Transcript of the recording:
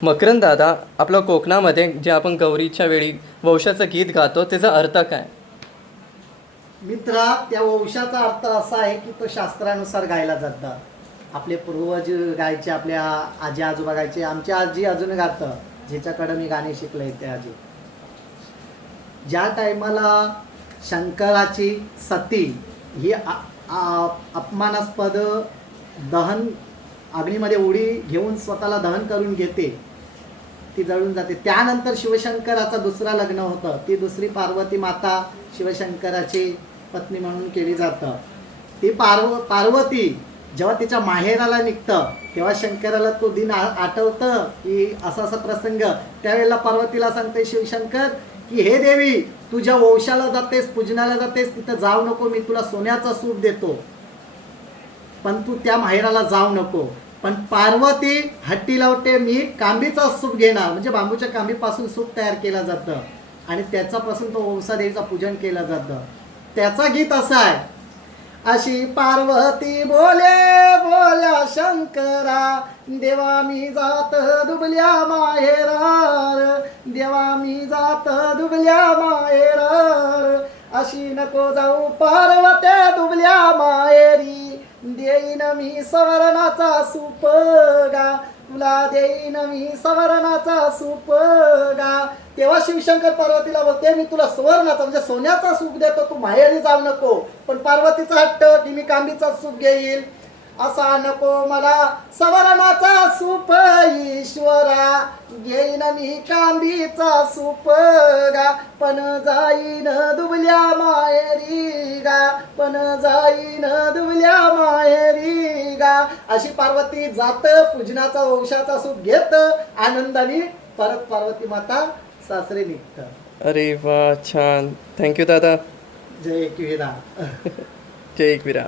मकरंद दादा, आपलं कोकणामध्ये जे आपण गौरीच्या वेळी वंशाचं गीत गातो त्याचा अर्थ काय? मित्रा, त्या वंशाचा अर्थ असा आहे की तो शास्त्रानुसार गायला जातं. आपले पूर्वज गायचे, आपल्या आजी आजोबा गायचे, आमची आजी अजून गातं, ज्याच्याकडं मी गाणे शिकले ते आजी. ज्या टायमाला शंकराची सती ही अपमानास्पद दहन अग्नीमध्ये उडी घेऊन स्वतःला दहन करून घेते, ती जळून जाते. त्यानंतर शिवशंकराचा दुसरा लग्न होतं. ती दुसरी पार्वती माता शिवशंकराची पत्नी म्हणून केली जातं. ती पार्वती जेव्हा तिच्या माहेराला निघतं तेव्हा शंकराला तो दिन आठवतं की असा असा प्रसंग. त्यावेळेला पार्वतीला सांगते शिवशंकर की हे देवी, तुझ्या वंशाला जातेस, पूजनाला जातेस, तिथं जाऊ नको, मी तुला सोन्याचा सूप देतो, पण तू त्या माहेराला जाऊ नको. पण पार्वती हट्टी लावते, मी कांबीचा सूप घेणार. म्हणजे बांबूच्या कांबीपासून सूप तयार केलं जातं आणि त्याच्यापासून तो वंसादेवीचं पूजन केलं जातं. त्याचा गीत असा आहे, अशी पार्वती बोले बोल्या शंकरा, देवा मी जात दुबल्या माहेरार, देवा मी जात दुबल्या माहेरार. अशी नको जाऊ पार्वत्या दुबल्या माहेरी, देईन मी सवरणाचा सूप गा, तुला देईन मी सवरणाचा सूप गा. तेव्हा शिवशंकर पार्वतीला बोलते, मी तुला सुवर्णाचा म्हणजे सोन्याचा सूप देतो, तू माहेरी जाऊ नको. पण पार्वतीचा हट्ट की मी कांबीचा सूप घेईल. असा नको मला सवरणाचा सूप ईश्वरा, घेईन मी कांबीचा सूप गा, पण जाईन दुबल्या माहेरी गा, पण जाईन दुबल्या माहेरी गा. अशी पार्वती जात, पूजनाचा वंशाचा सूप घेत, आनंदाने परत पार्वती माता सासरे निघतं. अरे वा, छान. थँक्यू दादा. जय एकविरा. जय एकविरा.